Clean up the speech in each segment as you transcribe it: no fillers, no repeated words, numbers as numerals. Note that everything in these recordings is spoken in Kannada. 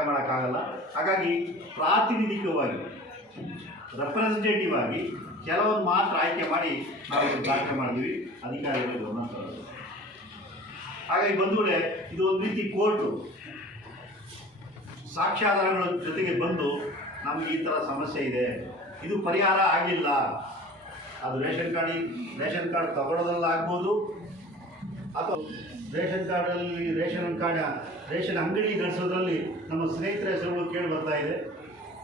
ಸಹಾಯ ಮಾಡೋಕ್ಕಾಗಲ್ಲ. ಹಾಗಾಗಿ ಪ್ರಾತಿನಿಧಿಕವಾಗಿ ರೆಪ್ರೆಸೆಂಟೇಟಿವ್ ಆಗಿ ಕೆಲವೊಂದು ಮಾತ್ರ ಆಯ್ಕೆ ಮಾಡಿ ನಾವು ದಾಖಲೆ ಮಾಡಿದ್ವಿ, ಅಧಿಕಾರಿಗಳು ಗಮನ ತರೋದು. ಹಾಗಾಗಿ ಬಂಧುಗಳೇ, ಇದು ಒಂದು ರೀತಿ ಕೋರ್ಟು ಸಾಕ್ಷ್ಯಾಧಾರಗಳ ಜೊತೆಗೆ ಬಂದು ನಮಗೆ ಈ ಥರ ಸಮಸ್ಯೆ ಇದೆ, ಇದು ಪರಿಹಾರ ಆಗಿಲ್ಲ, ಅದು ರೇಷನ್ ಕಾರ್ಡ್ ತಗೊಳ್ಳೋದ್ರಲ್ಲಾಗ್ಬೋದು, ಅಥವಾ ರೇಷನ್ ಅಂಗಡಿ ನಡೆಸೋದ್ರಲ್ಲಿ ನಮ್ಮ ಸ್ನೇಹಿತರ ಹೆಸರುಗಳು ಕೇಳಿ ಬರ್ತಾ ಇದೆ.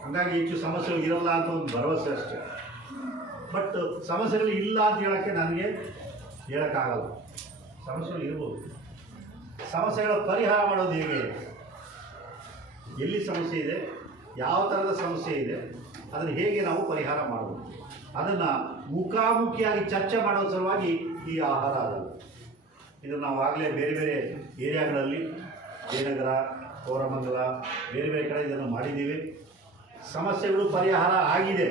ಹಾಗಾಗಿ ಹೆಚ್ಚು ಸಮಸ್ಯೆಗಳು ಇರಲ್ಲ ಅಂತ ಒಂದು ಭರವಸೆ ಅಷ್ಟೇ. ಬಟ್ ಸಮಸ್ಯೆಗಳು ಇಲ್ಲ ಅಂತ ಹೇಳೋಕ್ಕೆ ನನಗೆ ಹೇಳೋಕ್ಕಾಗಲ್ಲ. ಸಮಸ್ಯೆಗಳು ಇರ್ಬೋದು. ಸಮಸ್ಯೆಗಳ ಪರಿಹಾರ ಮಾಡೋದು ಹೇಗೆ, ಎಲ್ಲಿ ಸಮಸ್ಯೆ ಇದೆ, ಯಾವ ಥರದ ಸಮಸ್ಯೆ ಇದೆ, ಅದನ್ನು ಹೇಗೆ ನಾವು ಪರಿಹಾರ ಮಾಡೋದು, ಅದನ್ನು ಮುಖಾಮುಖಿಯಾಗಿ ಚರ್ಚೆ ಮಾಡೋ ಸಲುವಾಗಿ ಈ ಆಹಾರ ಆಗಲ್ಲ. ಇದನ್ನು ನಾವು ಆಗಲೇ ಬೇರೆ ಬೇರೆ ಏರಿಯಾಗಳಲ್ಲಿ, ಜಯನಗರ, ಕೋರಮಂಗಲ, ಬೇರೆ ಬೇರೆ ಕಡೆ ಇದನ್ನು ಮಾಡಿದ್ದೀವಿ. ಸಮಸ್ಯೆಗಳು ಪರಿಹಾರ ಆಗಿದೆ.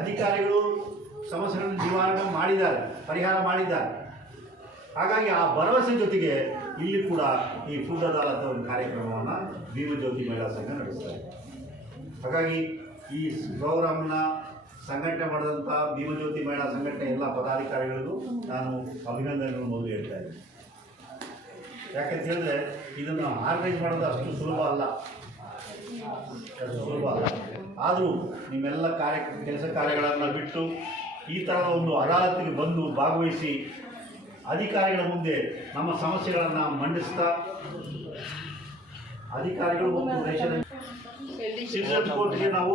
ಅಧಿಕಾರಿಗಳು ಸಮಸ್ಯೆಗಳನ್ನು ನಿವಾರಣೆ ಮಾಡಿದ್ದಾರೆ, ಪರಿಹಾರ ಮಾಡಿದ್ದಾರೆ. ಹಾಗಾಗಿ ಆ ಭರವಸೆ ಜೊತೆಗೆ ಇಲ್ಲಿ ಕೂಡ ಈ ಫುಡ್ ಅದಾಲತ್ ಒಂದು ಕಾರ್ಯಕ್ರಮವನ್ನು ಭೀಮಜ್ಯೋತಿ ಮಹಿಳಾ ಸಂಘ ನಡೆಸ್ತಾರೆ. ಹಾಗಾಗಿ ಈ ಪ್ರೋಗ್ರಾಮ್ನ ಸಂಘಟನೆ ಮಾಡಿದಂಥ ಭೀಮಜ್ಯೋತಿ ಮಹಿಳಾ ಸಂಘಟನೆ ಎಲ್ಲ ಪದಾಧಿಕಾರಿಗಳಿಗೂ ನಾನು ಅಭಿನಂದನೆಗಳು ಮೊದಲು ಹೇಳ್ತಾ ಇದ್ದೀನಿ. ಯಾಕೆಂತ ಹೇಳಿದ್ರೆ ಇದನ್ನು ಆರ್ಗನೈಸ್ ಮಾಡೋದು ಅಷ್ಟು ಸುಲಭ ಅಲ್ಲ. ಆದರೂ ನಿಮ್ಮೆಲ್ಲ ಕೆಲಸ ಕಾರ್ಯಗಳನ್ನು ಬಿಟ್ಟು ಈ ಥರದ ಒಂದು ಅದಾಲತ್ತಿಗೆ ಬಂದು ಭಾಗವಹಿಸಿ ಅಧಿಕಾರಿಗಳ ಮುಂದೆ ನಮ್ಮ ಸಮಸ್ಯೆಗಳನ್ನು ಮಂಡಿಸ್ತಾ, ಅಧಿಕಾರಿಗಳು ಮತ್ತು ರೇಷನ್ ಕೋರ್ಟ್ಗೆ ನಾವು